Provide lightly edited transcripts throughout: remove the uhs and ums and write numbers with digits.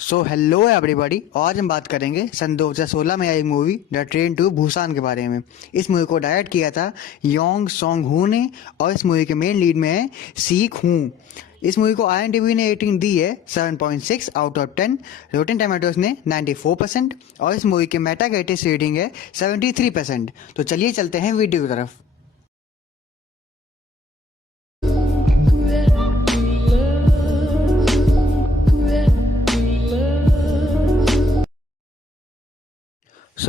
So hello everybody. आज हम बात करेंगे सन 2016 में आई movie the train to Busan के बारे में। इस मूवी को डायरेक्ट किया था योंग सॉन्ग हू ने और इस मूवी के मेन लीड में है सीख हूँ। इस मूवी को IMDb ने रेटिंग दी है 7.6 आउट ऑफ 10। रोटेन टमाटोज ने 94% और इस मूवी के मेटाक्रिटिक रेटिंग है 73%। तो चलिए चलते हैं वीडियो की तरफ।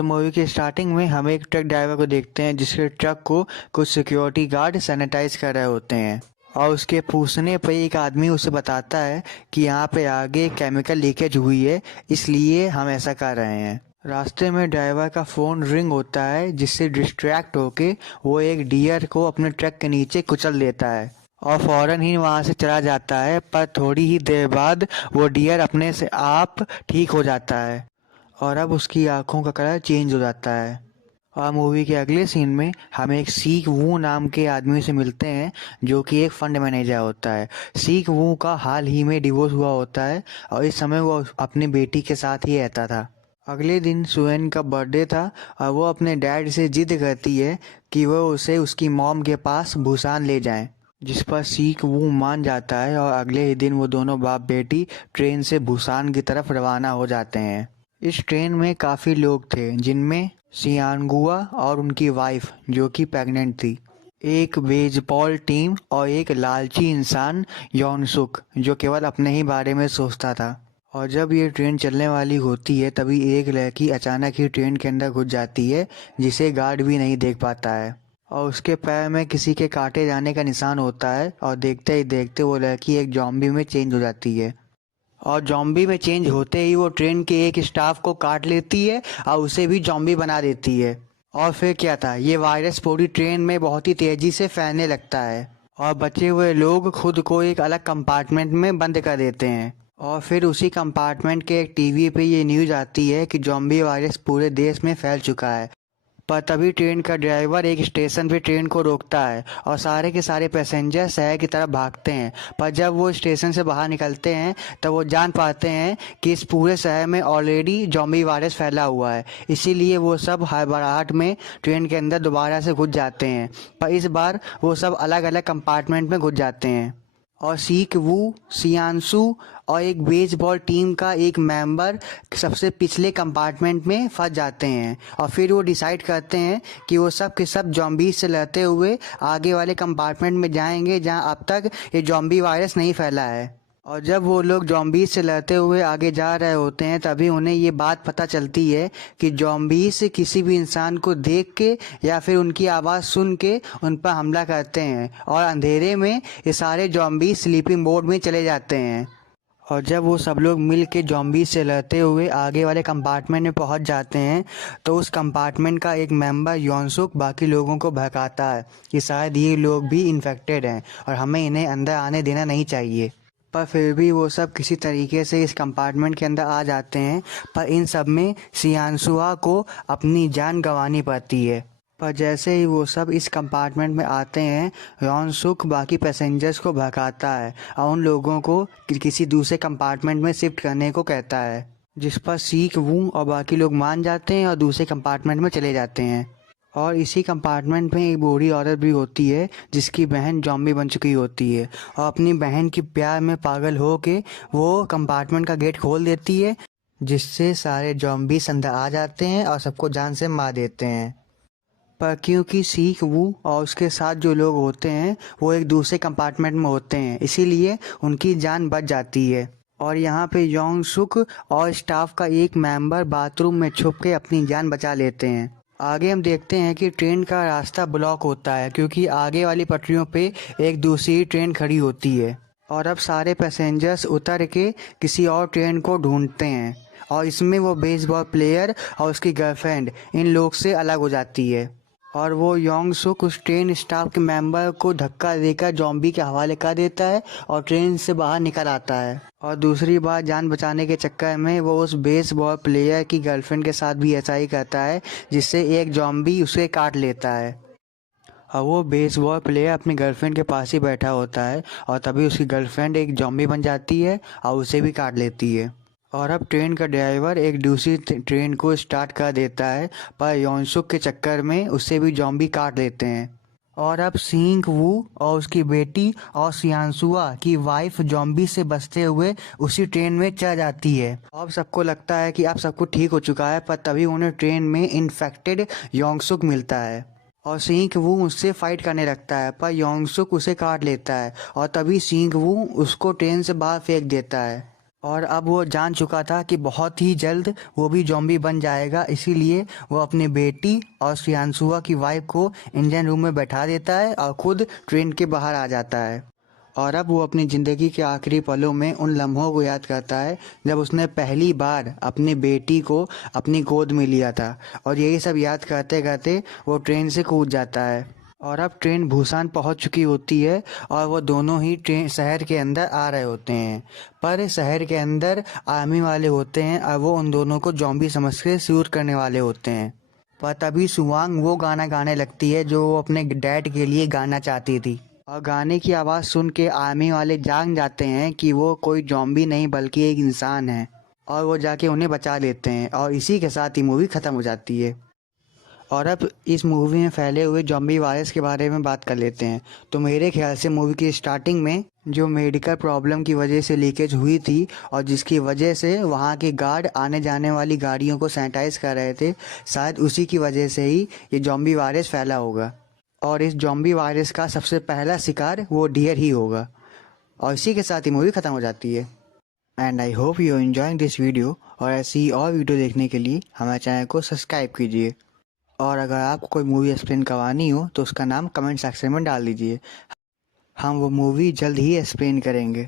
मूवी की स्टार्टिंग में हम एक ट्रक ड्राइवर को देखते हैं जिसके ट्रक को कुछ सिक्योरिटी गार्ड सैनिटाइज कर रहे होते हैं और उसके पूछने पर एक आदमी उसे बताता है कि यहाँ पे आगे केमिकल लीकेज हुई है, इसलिए हम ऐसा कर रहे हैं। रास्ते में ड्राइवर का फ़ोन रिंग होता है जिससे डिस्ट्रैक्ट होके वो एक डियर को अपने ट्रक के नीचे कुचल देता है और फौरन ही वहाँ से चला जाता है। पर थोड़ी ही देर बाद वो डियर अपने से आप ठीक हो जाता है और अब उसकी आंखों का कलर चेंज हो जाता है। और मूवी के अगले सीन में हम एक सीक वू नाम के आदमी से मिलते हैं जो कि एक फंड मैनेजर होता है। सीक वू का हाल ही में डिवोर्स हुआ होता है और इस समय वो अपनी बेटी के साथ ही रहता था। अगले दिन सुएन का बर्थडे था और वो अपने डैड से जिद करती है कि वो उसे उसकी मॉम के पास बुसान ले जाएं, जिस पर सीक वू मान जाता है और अगले ही दिन वो दोनों बाप बेटी ट्रेन से बुसान की तरफ रवाना हो जाते हैं। इस ट्रेन में काफ़ी लोग थे जिनमें सियानगुआ और उनकी वाइफ जो कि प्रेग्नेंट थी, एक बेसबॉल टीम और एक लालची इंसान यौनसुक जो केवल अपने ही बारे में सोचता था। और जब ये ट्रेन चलने वाली होती है तभी एक लड़की अचानक ही ट्रेन के अंदर घुस जाती है जिसे गार्ड भी नहीं देख पाता है और उसके पैर में किसी के काटे जाने का निशान होता है और देखते ही देखते वो लड़की एक जॉम्बी में चेंज हो जाती है और जॉम्बी में चेंज होते ही वो ट्रेन के एक स्टाफ को काट लेती है और उसे भी जॉम्बी बना देती है। और फिर क्या था, ये वायरस पूरी ट्रेन में बहुत ही तेजी से फैलने लगता है और बचे हुए लोग खुद को एक अलग कंपार्टमेंट में बंद कर देते हैं। और फिर उसी कंपार्टमेंट के एक टीवी पे ये न्यूज़ आती है कि जॉम्बी वायरस पूरे देश में फैल चुका है। पर तभी ट्रेन का ड्राइवर एक स्टेशन पे ट्रेन को रोकता है और सारे के सारे पैसेंजर शहर की तरफ भागते हैं। पर जब वो स्टेशन से बाहर निकलते हैं तब वो जान पाते हैं कि इस पूरे शहर में ऑलरेडी जॉम्बी वायरस फैला हुआ है, इसीलिए वो सब हड़बड़ाहट में ट्रेन के अंदर दोबारा से घुस जाते हैं। पर इस बार वो सब अलग अलग कंपार्टमेंट में घुस जाते हैं और सीक वू, सियानसू और एक बेसबॉल टीम का एक मेंबर सबसे पिछले कंपार्टमेंट में फंस जाते हैं और फिर वो डिसाइड करते हैं कि वो सब के सब जॉम्बी से लड़ते हुए आगे वाले कंपार्टमेंट में जाएंगे जहां अब तक ये जॉम्बी वायरस नहीं फैला है। और जब वो लोग जॉम्बीज से लड़ते हुए आगे जा रहे होते हैं तभी उन्हें ये बात पता चलती है कि जॉम्बीज किसी भी इंसान को देख के या फिर उनकी आवाज़ सुन के उन पर हमला करते हैं और अंधेरे में ये सारे जॉम्बीज स्लीपिंग मोड में चले जाते हैं। और जब वो सब लोग मिल के जॉम्बी से लड़ते हुए आगे वाले कंपार्टमेंट में पहुंच जाते हैं तो उस कंपार्टमेंट का एक मेंबर योनसुक बाकी लोगों को भड़काता है कि शायद ये लोग भी इन्फेक्टेड हैं और हमें इन्हें अंदर आने देना नहीं चाहिए। पर फिर भी वो सब किसी तरीके से इस कंपार्टमेंट के अंदर आ जाते हैं। पर इन सब में सियानसुआ को अपनी जान गंवानी पड़ती है। पर जैसे ही वो सब इस कंपार्टमेंट में आते हैं यौनसुक बाकी पैसेंजर्स को भगाता है और उन लोगों को किसी दूसरे कंपार्टमेंट में शिफ्ट करने को कहता है, जिस पर सीक वू और बाकी लोग मान जाते हैं और दूसरे कंपार्टमेंट में चले जाते हैं। और इसी कंपार्टमेंट में एक बूढ़ी औरत भी होती है जिसकी बहन जॉम्बी बन चुकी होती है और अपनी बहन की प्यार में पागल हो के वो कंपार्टमेंट का गेट खोल देती है, जिससे सारे जॉम्बी अंदर आ जाते हैं और सबको जान से मार देते हैं। पर क्योंकि सीक वू और उसके साथ जो लोग होते हैं वो एक दूसरे कंपार्टमेंट में होते हैं, इसीलिए उनकी जान बच जाती है। और यहाँ पे योंग सुक और स्टाफ का एक मेंबर बाथरूम में छुप के अपनी जान बचा लेते हैं। आगे हम देखते हैं कि ट्रेन का रास्ता ब्लॉक होता है क्योंकि आगे वाली पटरियों पे एक दूसरी ट्रेन खड़ी होती है और अब सारे पैसेंजर्स उतर के किसी और ट्रेन को ढूंढते हैं और इसमें वो बेसबॉल प्लेयर और उसकी गर्लफ्रेंड इन लोग से अलग हो जाती है और वो योंग सुक उस ट्रेन स्टाफ के मेंबर को धक्का देकर जॉम्बी के हवाले कर देता है और ट्रेन से बाहर निकल आता है। और दूसरी बार जान बचाने के चक्कर में वो उस बेसबॉल प्लेयर की गर्लफ्रेंड के साथ भी ऐसा ही करता है, जिससे एक जॉम्बी उसे काट लेता है और वो बेसबॉल प्लेयर अपनी गर्लफ्रेंड के पास ही बैठा होता है और तभी उसकी गर्लफ्रेंड एक जॉम्बी बन जाती है और उसे भी काट लेती है। और अब ट्रेन का ड्राइवर एक दूसरी ट्रेन को स्टार्ट कर देता है, पर योनसुक के चक्कर में उससे भी जॉम्बी काट लेते हैं। और अब सिंग वू और उसकी बेटी और सियांसुआ की वाइफ जॉम्बी से बचते हुए उसी ट्रेन में चढ़ जाती है। अब सबको लगता है कि अब सब कुछ ठीक हो चुका है, पर तभी उन्हें ट्रेन में इन्फेक्टेड योंगसुक मिलता है और सिंग वू उससे फाइट करने लगता है, पर योंगसुक उसे काट लेता है और तभी सिंग वू उसको ट्रेन से बाहर फेंक देता है। और अब वो जान चुका था कि बहुत ही जल्द वो भी जॉम्बी बन जाएगा, इसीलिए वो अपनी बेटी और सियांसुआ की वाइफ को इंजन रूम में बैठा देता है और खुद ट्रेन के बाहर आ जाता है। और अब वो अपनी ज़िंदगी के आखिरी पलों में उन लम्हों को याद करता है जब उसने पहली बार अपनी बेटी को अपनी गोद में लिया था, और यही सब याद करते करते वो ट्रेन से कूद जाता है। और अब ट्रेन बुसान पहुंच चुकी होती है और वो दोनों ही ट्रेन शहर के अंदर आ रहे होते हैं, पर शहर के अंदर आर्मी वाले होते हैं और वो उन दोनों को जॉम्बी समझ के शूट करने वाले होते हैं। पर तभी सुवांग वो गाना गाने लगती है जो वो अपने डैड के लिए गाना चाहती थी, और गाने की आवाज़ सुन के आर्मी वाले जान जाते हैं कि वो कोई जॉम्बी नहीं बल्कि एक इंसान है, और वो जाके उन्हें बचा लेते हैं, और इसी के साथ ही मूवी ख़त्म हो जाती है। और अब इस मूवी में फैले हुए जॉम्बी वायरस के बारे में बात कर लेते हैं। तो मेरे ख्याल से मूवी की स्टार्टिंग में जो मेडिकल प्रॉब्लम की वजह से लीकेज हुई थी और जिसकी वजह से वहाँ के गार्ड आने जाने वाली गाड़ियों को सैनिटाइज कर रहे थे, शायद उसी की वजह से ही ये जॉम्बी वायरस फैला होगा, और इस जॉम्बी वायरस का सबसे पहला शिकार वो डियर ही होगा। और इसी के साथ ही मूवी ख़त्म हो जाती है। And I hope you enjoying this video, और ऐसी ही और वीडियो देखने के लिए हमारे चैनल को सब्सक्राइब कीजिए। और अगर आपको कोई मूवी एक्सप्लेन करवानी हो तो उसका नाम कमेंट सेक्शन में डाल दीजिए, हम वो मूवी जल्द ही एक्सप्लेन करेंगे।